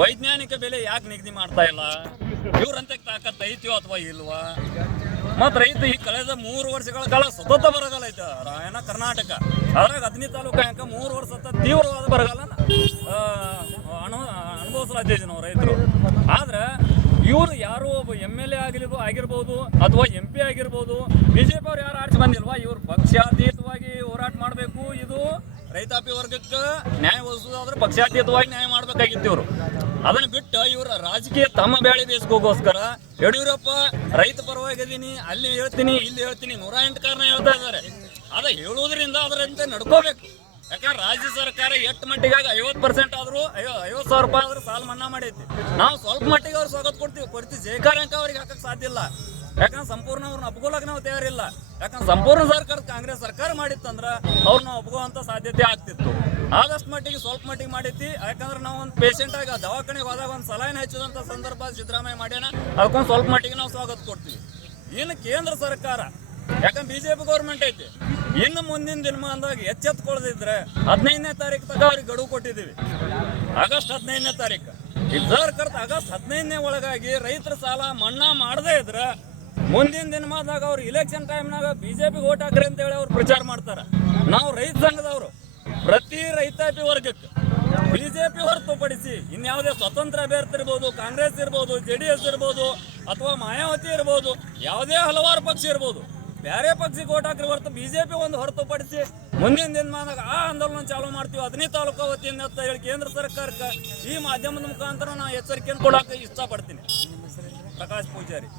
ವೈಜ್ಞಾನಿಕ ಬೆಲೆ ಯಾಕೆ ನಿಗದಿ ಮಾಡ್ತಾ ಇಲ್ಲ? ಇವ್ರಂತೆ ತಾಕತ್ ಐತಿಯೋ ಅಥವಾ ಇಲ್ವಾ? ಮತ್ತು ರೈತ ಈ ಕಳೆದ 3 ವರ್ಷಗಳ ಕಾಲ ಸತತ ಬರಗಾಲ ಐತೆ ರಾಯನ ಕರ್ನಾಟಕ. ಅದ್ರಾಗ 15 ತಾಲೂಕು ಯಾಕೆ 3 ವರ್ಷ ತೀವ್ರವಾದ ಬರಗಾಲನ ಅನುಭವಿಸಲಾಗ್ತಿದ್ವಿ ನಾವು ರೈತರು. ಆದ್ರೆ ಇವರು ಯಾರು ಒಬ್ಬ MLA ಆಗಿರ್ಬೋದು ಅಥವಾ MP ಆಗಿರ್ಬೋದು, BJP ಅವ್ರು ಯಾರು ಆರಿಸಿ ಬಂದಿಲ್ವಾ? ಇವ್ರು ಪಕ್ಷಾತೀತವಾಗಿ ಹೋರಾಟ ಮಾಡಬೇಕು. ಇದು ರೈತಾಪಿ ವರ್ಗಕ್ಕೆ ನ್ಯಾಯ ಒದಗಿಸೋದಾದ್ರೆ ಪಕ್ಷಾತೀತವಾಗಿ ನ್ಯಾಯ ಮಾಡ್ಬೇಕಾಗಿತ್ತು ಇವರು. ಅದನ್ನ ಬಿಟ್ಟು ಇವರ ರಾಜಕೀಯ ತಮ್ಮ ಬೇಳೆ ಬೇಯಿಸ್ಕೋಗೋಸ್ಕರ ಯಡಿಯೂರಪ್ಪ ರೈತ ಪರವಾಗಿದ್ದೀನಿ, ಅಲ್ಲಿ ಹೇಳ್ತೀನಿ ಇಲ್ಲಿ ಹೇಳ್ತೀನಿ 108 ಕಾರಣ ಹೇಳ್ತಾ ಇದ್ದಾರೆ. ಅದ ಹೇಳುವುದರಿಂದ ಅದರಂತೆ ನಡ್ಕೋಬೇಕು. ಯಾಕಂದ್ರೆ ರಾಜ್ಯ ಸರ್ಕಾರ ಎಷ್ಟು ಮಟ್ಟಿಗೆ 50% ಆದ್ರೂ 50,000 ರೂಪಾಯಿ ಆದ್ರೂ ಸಾಲ ಮನ್ನಾ ಮಾಡೈತಿ. ನಾವು ಸ್ವಲ್ಪ ಮಟ್ಟಿಗೆ ಅವ್ರು ಸ್ವಾಗತ ಕೊಡ್ತೀವಿ. ಜಯಕಾರ ಅಂಕ ಅವ್ರಿಗೆ ಹಾಕಕ್ ಸಾಧ್ಯ ಇಲ್ಲ. ಯಾಕಂದ್ರೆ ಸಂಪೂರ್ಣ ಅವ್ರನ್ನ ಒಪ್ಕೊಳ್ಳೋಕೆ ನಾವು ತಯಾರಿಲ್ಲ. ಯಾಕಂದ್ರೆ ಸಂಪೂರ್ಣ ಸರ್ಕಾರ ಕಾಂಗ್ರೆಸ್ ಸರ್ಕಾರ ಮಾಡಿತ್ತಂದ್ರ ಅವ್ರನ್ನ ಒಪ್ಕೊಳ್ಳುವಂತ ಸಾಧ್ಯತೆ ಆಗ್ತಿತ್ತು. ಆದಷ್ಟು ಮಟ್ಟಿಗೆ ಸ್ವಲ್ಪ ಮಟ್ಟಿಗೆ ಮಾಡೈತಿ. ಯಾಕಂದ್ರೆ ನಾವು ಒಂದು ಪೇಷಂಟ್ ಆಗಿ ದವಾಖಾನೆಗೆ ಹೋದಾಗ ಒಂದು ಸಲಹೆ ಹೆಚ್ಚಿದಂತ ಸಂದರ್ಭ ಸಿದ್ದರಾಮಯ್ಯ ಮಾಡ್ಯಾನ. ಅದಕ್ಕೊಂದು ಸ್ವಲ್ಪ ಮಟ್ಟಿಗೆ ನಾವು ಸ್ವಾಗತ ಕೊಡ್ತೀವಿ. ಇನ್ನು ಕೇಂದ್ರ ಸರ್ಕಾರ, ಯಾಕಂದ್ರೆ BJP ಗೌರ್ಮೆಂಟ್ ಐತಿ, ಇನ್ನು ಮುಂದಿನ ದಿನಮಾನದಾಗ ಎಚ್ಚೆತ್ಕೊಳ್ಳದಿದ್ರೆ 15ನೇ ತಾರೀಕು ತಗ ಅವ್ರಿಗೆ ಗಡುವು ಕೊಟ್ಟಿದ್ದೀವಿ. ಆಗಸ್ಟ್ 15ನೇ ತಾರೀಕು ಆಗಸ್ಟ್ 15ನೇ ಒಳಗಾಗಿ ರೈತರ ಸಾಲ ಮನ್ನಾ ಮಾಡದೇ ಇದ್ರೆ ಮುಂದಿನ ದಿನಮಾನದಾಗ ಅವ್ರು ಇಲೆಕ್ಷನ್ ಟೈಮ್ನಾಗ BJP ಓಟ್ ಹಾಕ್ರಿ ಅಂತ ಹೇಳಿ ಅವ್ರು ಪ್ರಚಾರ ಮಾಡ್ತಾರೆ. ನಾವು ರೈತ ಸಂಘದವರು ಪ್ರತಿ ರೈತಾಪಿ ವರ್ಗಕ್ಕೆ BJP ಹೊರತುಪಡಿಸಿ ಇನ್ಯಾವುದೇ ಸ್ವತಂತ್ರ ಅಭ್ಯರ್ಥಿ ಇರ್ಬೋದು, ಕಾಂಗ್ರೆಸ್ ಇರ್ಬೋದು, JDS ಇರ್ಬೋದು, ಅಥವಾ ಮಾಯಾವತಿ ಇರ್ಬೋದು, ಯಾವುದೇ ಹಲವಾರು ಪಕ್ಷ ಇರ್ಬೋದು, ಬೇರೆ ಪಕ್ಷಕ್ಕೆ ಓಟ್ ಹಾಕ್ರಿ ಹೊರತು BJP ಒಂದು ಹೊರತುಪಡಿಸಿ ಮುಂದಿನ ದಿನಮಾನದಾಗ ಆ ಆಂದೋಲನ ಚಾಲೂ ಮಾಡ್ತೀವಿ 15 ತಾಲೂಕು ವತಿಯಿಂದ ಅಂತ ಹೇಳಿ ಕೇಂದ್ರ ಸರ್ಕಾರಕ್ಕೆ ಈ ಮಾಧ್ಯಮದ ಮುಖಾಂತರ ನಾನು ಎಚ್ಚರಿಕೆಯನ್ನು ಕೊಡೋಕೆ ಇಷ್ಟಪಡ್ತೀನಿ. ಪ್ರಕಾಶ್ ಪೂಜಾರಿ.